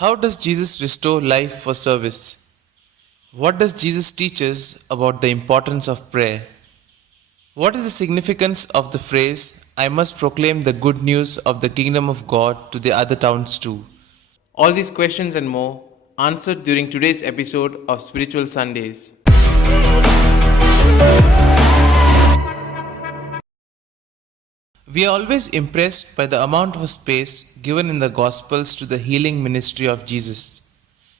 How does Jesus restore life for service? What does Jesus teach us about the importance of prayer? What is the significance of the phrase, I must proclaim the good news of the kingdom of God to the other towns too? All these questions and more answered during today's episode of Spiritual Sundays. We are always impressed by the amount of space given in the Gospels to the healing ministry of Jesus.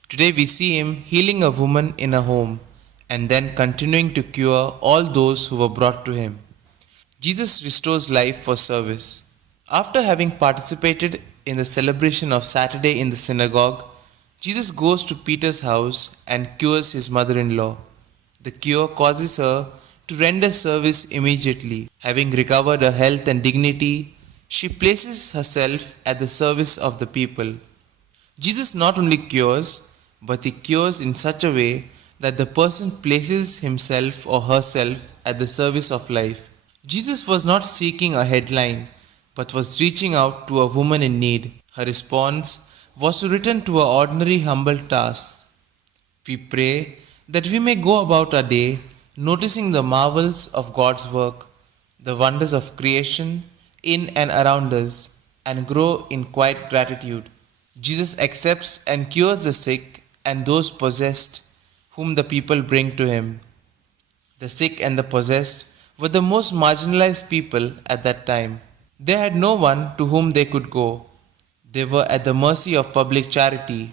Today we see him healing a woman in a home and then continuing to cure all those who were brought to him. Jesus restores life for service. After having participated in the celebration of Saturday in the synagogue, Jesus goes to Peter's house and cures his mother in law. The cure causes her to render service immediately. Having recovered her health and dignity, she places herself at the service of the people. Jesus not only cures, but he cures in such a way that the person places himself or herself at the service of life. Jesus was not seeking a headline, but was reaching out to a woman in need. Her response was to return to her ordinary humble tasks. We pray that we may go about our day noticing the marvels of God's work, the wonders of creation in and around us, and grow in quiet gratitude. Jesus accepts and cures the sick and those possessed whom the people bring to him. The sick and the possessed were the most marginalized people at that time. They had no one to whom they could go. They were at the mercy of public charity.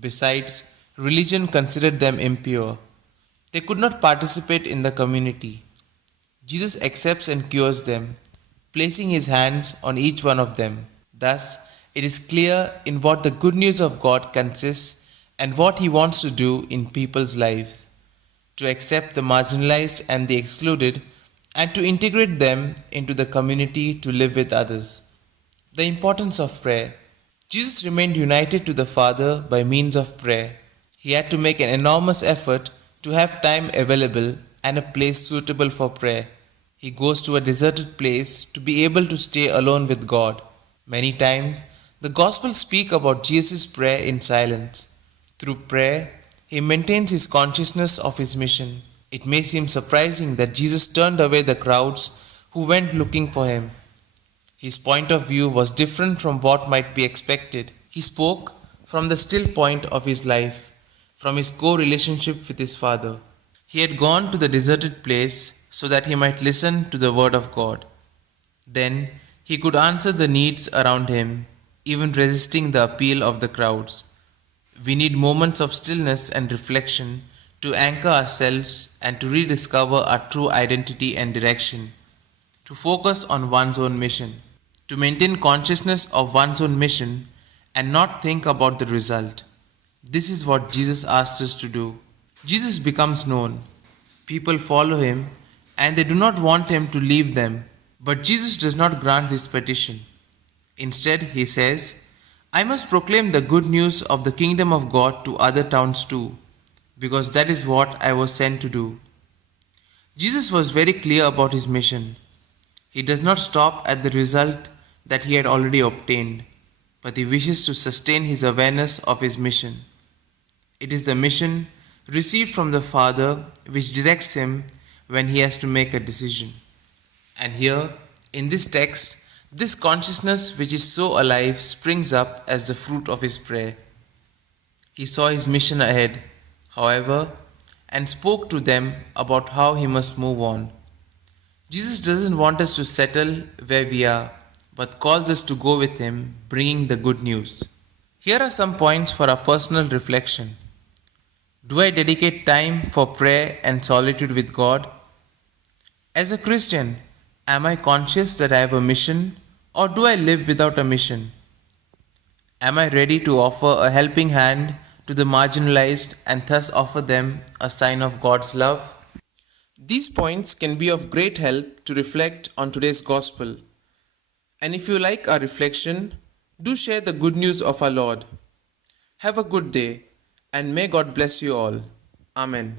Besides, religion considered them impure. They could not participate in the community. Jesus accepts and cures them, placing his hands on each one of them. Thus, it is clear in what the good news of God consists and what he wants to do in people's lives: to accept the marginalized and the excluded, and to integrate them into the community to live with others. The importance of prayer. Jesus remained united to the Father by means of prayer. He had to make an enormous effort to have time available and a place suitable for prayer. He goes to a deserted place to be able to stay alone with God. Many times, the Gospels speak about Jesus' prayer in silence. Through prayer, he maintains his consciousness of his mission. It may seem surprising that Jesus turned away the crowds who went looking for him. His point of view was different from what might be expected. He spoke from the still point of his life, from his co-relationship with his Father. He had gone to the deserted place so that he might listen to the word of God. Then he could answer the needs around him, even resisting the appeal of the crowds. We need moments of stillness and reflection to anchor ourselves and to rediscover our true identity and direction, to focus on one's own mission, to maintain consciousness of one's own mission and not think about the result. This is what Jesus asks us to do. Jesus becomes known. People follow him and they do not want him to leave them. But Jesus does not grant this petition. Instead, he says, I must proclaim the good news of the kingdom of God to other towns too, because that is what I was sent to do. Jesus was very clear about his mission. He does not stop at the result that he had already obtained, but he wishes to sustain his awareness of his mission. It is the mission received from the Father which directs him when he has to make a decision. And here, in this text, this consciousness which is so alive springs up as the fruit of his prayer. He saw his mission ahead, however, and spoke to them about how he must move on. Jesus doesn't want us to settle where we are, but calls us to go with him, bringing the good news. Here are some points for our personal reflection. Do I dedicate time for prayer and solitude with God? As a Christian, am I conscious that I have a mission, or do I live without a mission? Am I ready to offer a helping hand to the marginalized and thus offer them a sign of God's love? These points can be of great help to reflect on today's gospel. And if you like our reflection, do share the good news of our Lord. Have a good day, and may God bless you all. Amen.